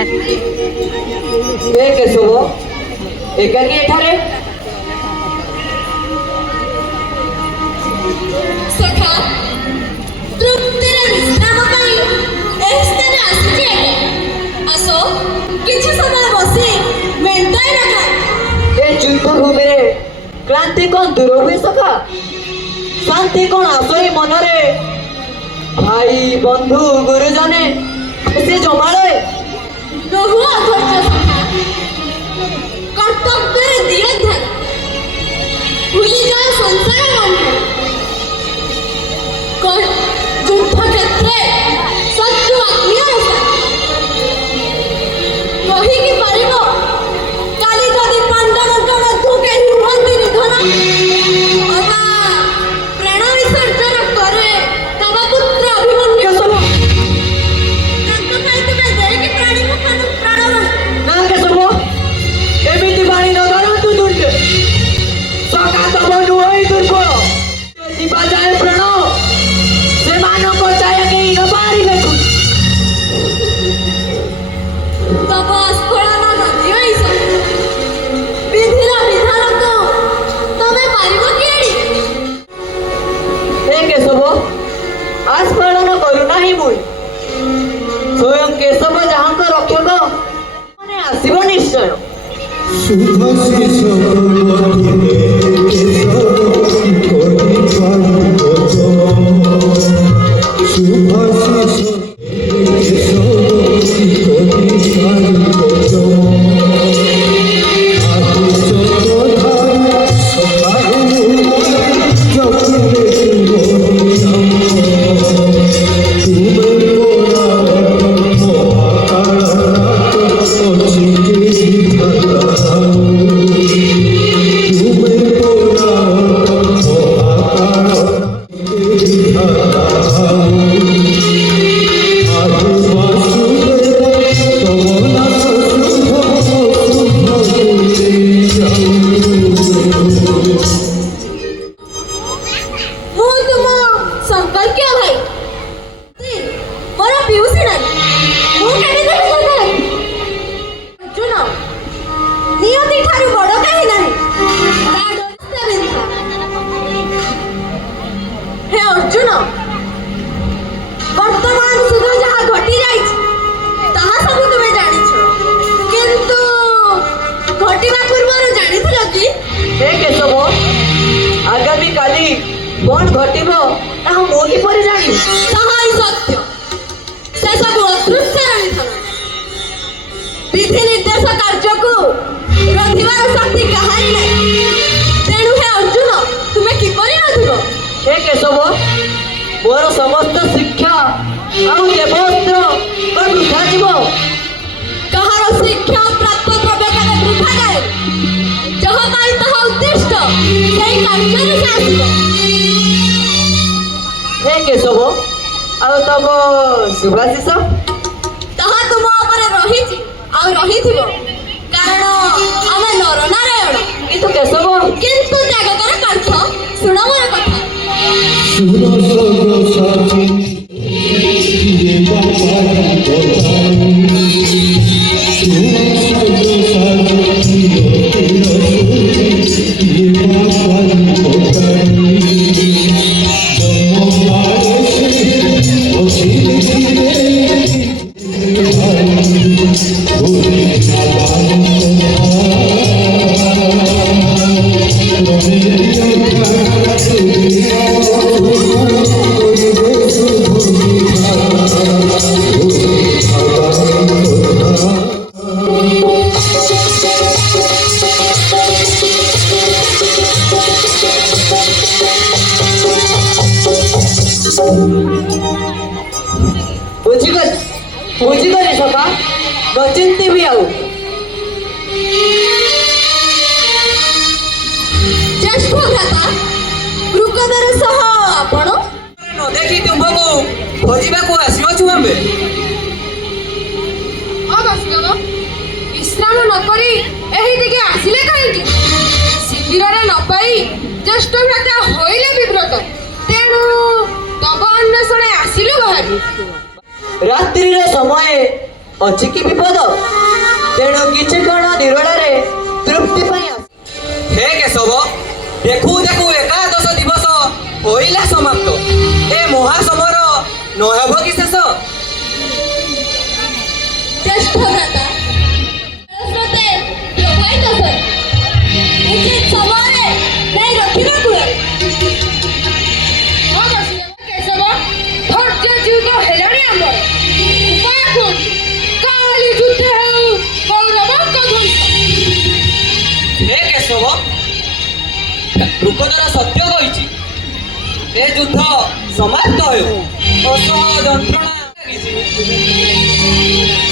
ଆସିଲା। କେଶବ ଏକାକି ଏଠାରେ? ସଖା ତୃପ୍ତିରେ ବିଶ୍ରାମ ପାଇଁ ଏହି ସ୍ଥାନରେ ଆସିଛି। ଆସ କିଛି ସମୟ ବସି ମେଣ୍ଟାଇ ରଖା। ଏ ଯୁଦ୍ଧ ଭୂମିରେ କ୍ଳାନ୍ତି କଣ ଦୂର ହୁଏ ସଖା? ଶାନ୍ତି କଣ ଆସେ ମନରେ? ଭାଇ ବନ୍ଧୁ ଗୁରୁଜନେ ସେ ଜମାଳେ ବହୁ ଅଧୈର୍ଯ୍ୟ ସଖା, କର୍ତ୍ତବ୍ୟରେ ଦିଅ ଧ୍ୟାନ, ଭୁଲିଯାଅ ସଂସାର ବନ୍ଧନ। ଯୁଦ୍ଧ କ୍ଷେତ୍ରେ ଶତ୍ରୁ ଆତ୍ମୀୟ କହିକି ପାରିବ କାଲି ଯଦି ପାଣ୍ଡବଙ୍କ ମଧ୍ୟ କେହି ହୁଅନ୍ତି ନିଧନ, ଅବା ପ୍ରାଣ ବିସର୍ଜନ କରେ ତମ ପୁତ୍ର ଅଭିମନ୍ୟୁ। ତାଙ୍କ ପାଇଁ ତୁମେ ଦେଇକି ପ୍ରାଣ ନା କେଶବ ଏମିତି ବାଣି ନ ଧରନ୍ତୁ ଦୁର୍ଗେ। ସଖା ତମ ନୁହଁ ଦୁର୍ବଳ, ଯିବା ଯାଏ ପ୍ରାଣ ସେମାନଙ୍କ ଚାୟା କେହି ନ ପାରିବେ। ତବ ଆସ୍ଫଳନ ନଦିଅ ବିଧିର ବିଧାନକୁ ତମେ ପାରିବ କିଏଡ଼ି? ହେ କେଶବ ଆସ୍ଫଳନ କରୁନାହିଁ ମୁଇଁ। ସ୍ୱୟଂ କେଶବ ଯାହାଙ୍କ ରକ୍ଷକ ମାନେ ଆସିବ ନିଶ୍ଚୟ। ଆଗାମୀ କାଲି କଣ ଘଟିବ ତାହା ମୁଁ କିପରି ଜାଣିବି? ତାହା ହିଁ ସତ୍ୟ। ସେ ସବୁ ଅଦୃଶ୍ୟ ରହିଥାନ୍ତି। ବିଧି ନିର୍ଦ୍ଦେଶ କାର୍ଯ୍ୟକୁ ରୋଧିବାର ଶକ୍ତି କାହାରି ନାହିଁ। ତେଣୁ ହେ ଅର୍ଜୁନ ତୁମେ କିପରି ରୋଧିବ? ହେ କେଶବ ମୋର ସମସ୍ତ ଶିକ୍ଷା ଆଉ ଦେବସ୍ତ୍ର ବୃଥା ଯିବ। କାହାର ଶିକ୍ଷା ପ୍ରାପ୍ତ ଦ୍ରବ୍ୟ କେବେ ବୃଥା ଯାଏ? ଯାହା ପାଇଁ ତାହା ଉଦ୍ଦିଷ୍ଟ ସେହି କାର୍ଯ୍ୟରେ ସେ ଆସିବ। ହେ କେଶବ ଆଉ ତମ ଶୁଭାଶିଷ? ତାହା ତୁମ ଉପରେ ରହିଛି ଆଉ ରହିଥିବ, କାରଣ ଆମେ ନରନାରାୟଣ। କିନ୍ତୁ କେଶବ କିନ୍ତୁ ଜାଗତର ପାର୍ଥ ଶୁଣ ମୋର କଥା। ବୁଝିଗଲି ସଖା, ନଚିନ୍ତି ବି ଆଉ। ଜ୍ୟେଷ୍ଠ ଭ୍ରାତା ବୃକଦର ସହ ଆପଣ ନ ଦେଖି ତୁମ୍ଭକୁ ଖୋଜିବାକୁ ଆସିଅଛୁ ଆମ୍ଭେ। ଅବଶ୍ୟ ବିଶ୍ରାମ ନ କରି ଏହି ଦିକେ ଆସିଲେ କାହିଁକି? ଶିବିରରେ ନ ପାଇ ଜ୍ୟେଷ୍ଠ ଭ୍ରାତା ହୋଇଲେ ବିବ୍ରତ, ତେଣୁ ତବ ଅନ୍ୱେଷଣେ ଆସିଲୁ ବାହାରି। ରାତ୍ରିର ସମୟ ଅଛି କି ବିପଦ? ତେଣୁ କିଛି କ୍ଷଣ ନିରୋଳାରେ ତୃପ୍ତି ପାଇଁ ଆସ। ହେ କେଶବ, ଦେଖୁ ଦେଖୁ ଏକାଦଶ ଦିବସ ହୋଇଲା ସମାପ୍ତ। ଏ ମହାସମର ନହେବ କି ଶେଷ? জ্যেষ্ঠ ভ্রাতা স্রোতে প্রবাহিত করে উচিত সময়ে নেই রখিବାକୁ ହେଲେ। ହଁ ବସିଦେବ କେଶବ, ଧୈର୍ଯ୍ୟ ଯୁଗ ହେଲାଣି ଆମର। ଉପାୟ କଣ? କାଳି ଯୁଦ୍ଧ ହେଉ କୌରବଙ୍କ ଧ୍ୱଂସ। ହେ କେଶବ, ବୃକୋଦର ସତ୍ୟ କହିଛି। ଏ ଯୁଦ୍ଧ ସମାପ୍ତ ହେଉ। ଅସହ ଯନ୍ତ୍ରଣା ଲାଗିଛି।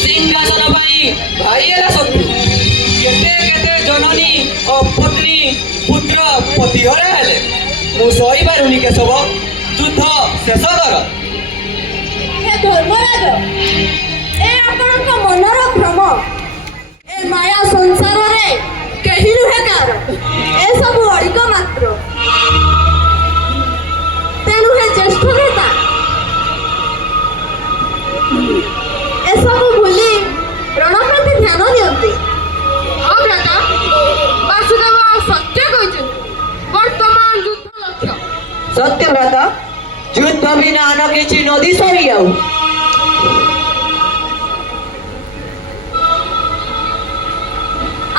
ସିଂହାସନ ପାଇଁ ଭାଇ ହେଲା ଶତ୍ରୁ। କେତେ କେତେ ଜନନୀ ଓ ପତ୍ନୀ ପୁତ୍ର ପତିହରା ହେଲେ। ମୁଁ ସହିପାରୁନି କେଶବ, ଯୁଦ୍ଧ ଶେଷ କର। ହେ ଧର୍ମରାଜ, ଏ ଆପଣଙ୍କ ମନର ଭ୍ରମ। ଏ ମାୟା ସଂସାରରେ କେହି ନୁହେଁ କାହାର। ଏସବୁ ଅଳିକ ମାତ୍ର। ତେଣୁ ହେ ଜ୍ୟେଷ୍ଠ ଭ୍ରାତା, ଏସବୁ ଭୁଲି ରଣ ପ୍ରତି ଧ୍ୟାନ ଦିଅନ୍ତି। ହଁ ଭ୍ରାତା, ବାସୁଦେବ ସତ୍ୟ କହିଛନ୍ତି। ବର୍ତ୍ତମାନ ଯୁଦ୍ଧ ଲକ୍ଷ୍ୟ। ସତ୍ୟବ୍ରତ, ଯୁଦ୍ଧ ବିନା ଅନ୍ନ କିଛି ନଦୀ ସରିଯାଉ।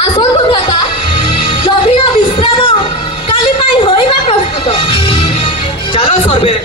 ଆସନ୍ତୁ ଭ୍ରାତା, ଗଭୀର ବିଶ୍ରାମ କାଲି ପାଇଁ ହୋଇବା ପ୍ରସ୍ତୁତ। ଚାଲ ସର୍ବେ।